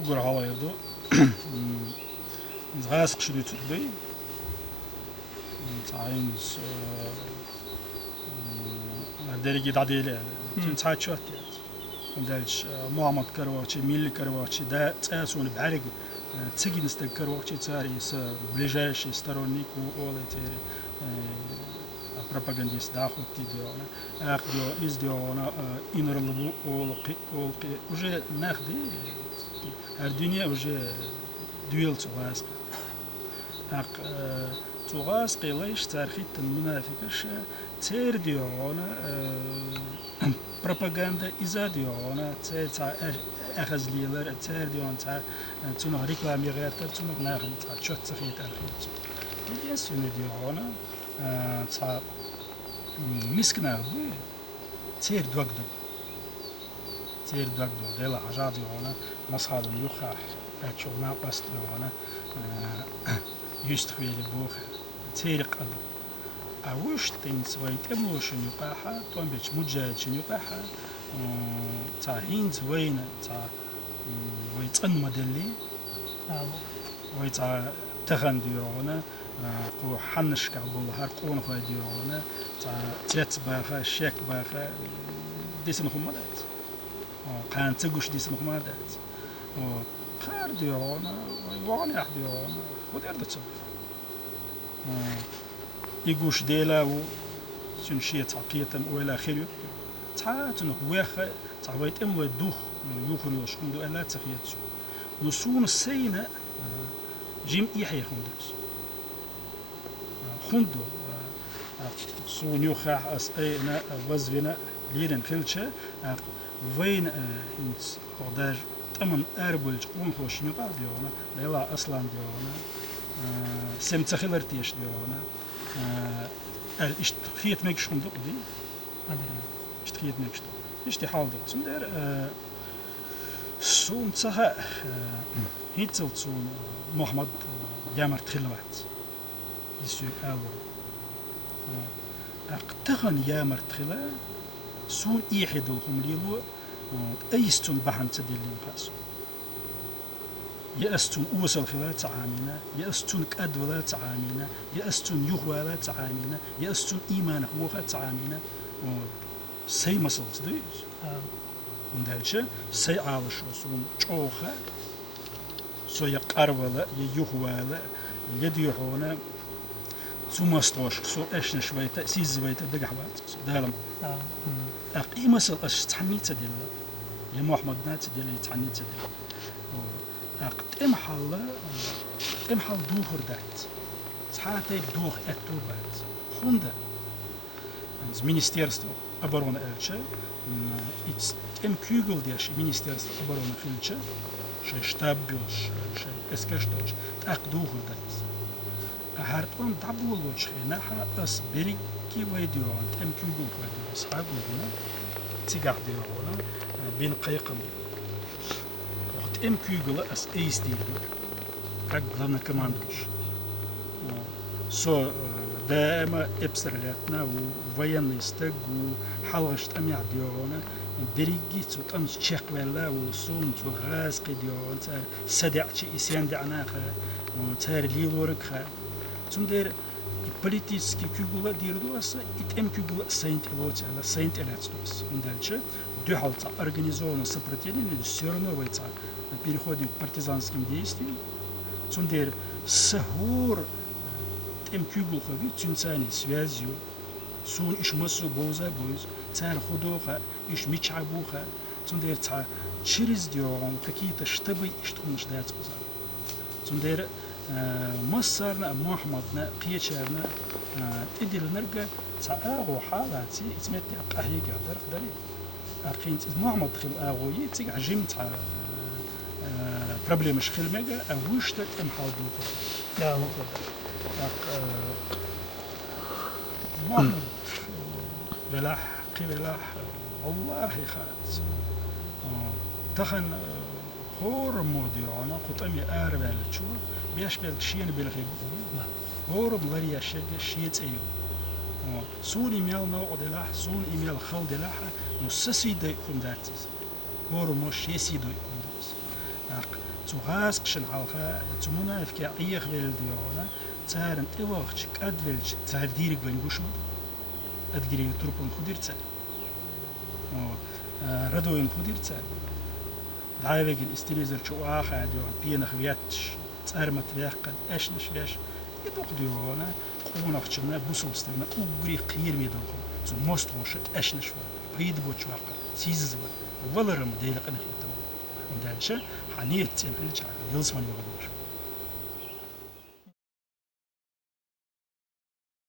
ugur halaydı. Zgâs qşdu tutbay. Tayins dergi dadile. Tün çaçot. Ondalç Muhammed Karvachi, Milli Karvachi, да цесун бариг цигинстек Карвачи царь с ближайший сторонник у Олетери пропагандист дахут идиона, ахдио издиона инрлбу олqi уже нахди الدنيا уже دويل تواس اق تواس قيليش تارخيت المنافقش تير ديونا propaganda izadiona تاع اخذ ليلر تاع ديون تاع تنو ريكلامي غير تنو ناخن تاع شوت تخيت الخيط بيان سوني ديونا تاع مسكنا بو تير دوغدو ديلا حاجات ديونا مصحاب يخاح اتشو ما قص ديونا يستخيل بوخ تير قدو أوش تنس ويتملوشن يقاحة تومبيش مجاجن يقاحة تا هينز وين تا ويتن مدلي ويتا تغن ديونا قو حنش كابول هرقون خو ديونا تا تيت باخا شيك باخا ديسن خمادات قان تغوش ديسن خمادات قار ديونا واني اح ديونا ودير دتسب يقوش ديلا و شنشية تعقيتم ولا خير تعاتن واخا تعويت ام ودوخ يخرج خندو الا تخيتسو نسون السينة جيم يحيى خندوس خندو سون يخاح اس اينا وزبنا ليرن خلشة وين انت قداج تمن اربلج قون خوش نقع ديونا لا اصلا ديونا سمتخلرتيش ديونا اشتخيت ميكش خندق دي اشتخيت ميكش اشتي حالدق سندر سون تسها هيتل سون محمد يامر تخلوات يسوع أول اقتغن يامر تخلا سون يحدهم ليلو أيستون بحن تدلين قاسو يأستون أوصل خلات عامنا يأستون كأدولات عامنا يأستون يغوالات عامنا يأستون إيمان خوخات عامنا سي مسل تدويش وندالش سي عالش وسون چوخة سو يقربلا يغوالا يديحونا سو مستوش سو اشن شويتا سيز ويتا دقحبات دالم اقي مسل اش تحني تدلا يا محمد نات ديال يتحني تدلا امحل دوخر دات سحاتي دوخ اتوبات خوندا از Министерство обороны Эльче ام كيغل دياش Министерство обороны Эльче ше штаб билш ше اسكشتوش تاق دوخر دات هارتون دابولوش ناحا اس بريكي ويديون ام كيغل ويديون اصحابو هنا تيغار ديونا بين قيقم ام كيغل اس ايس ديلو как главный командующий. دائما ابسرلاتنا وفيان يستقو حلغشت ام يعديونا بريجيت وطمس تشيق ولا وصون تغاز قديون تار سدعتي اسيان دعناخا وتار ليوركا تندير политический кюгула дирдуаса итем кюгула сент элоти ала сент элатстус ундальче дюхалца организованное сопротивление все равно переходит к партизанским действиям تندير سهور تم كيبل خبي تنساني سوازيو سون إيش مسو بوزا بوز تار خدوخا إيش ميتشعبوخا تندير تا تشريز ديوغون كاكيتا شتبي إيش تخمش دات بزا تندير مصرنا محمدنا قيتشارنا تدير نرجع تا أغو حالاتي اسمتني أقاهي قادر قدري أقينت محمد خل أغوي تيج عجمت проблемы шхилмега, а выштат им халдуха. Да, محمد بلاح قي بلاح والله خالد تخن هور موديونا قطمي أربع لتشو بيش بالشين بالغيب هور بلاريا شيء شيء تيو سون إيميل نوع دلاح سون إيميل خال دلاح مسسي داي كنداتس هور مش يسي داي كنداتس تغاس قشن عالخا تمونا في كأيخ بالديونا تارن توقش كأدفلش تار ديرك بين قشمة أدقري تربون خدير تار ردوين خدير تار دعاوين استريزر شو آخر ديوان بينا خياتش تار متريقد أشنش فيش يدوق ديونا قونا خشنا بوسوستنا أجري قير ميدانكم زو مستوش أشنش فوا بيد بوش واقع سيزز ولرم ديلق أنا خيتهم دانشة حنيت تين حلش على يلسمن يغلوش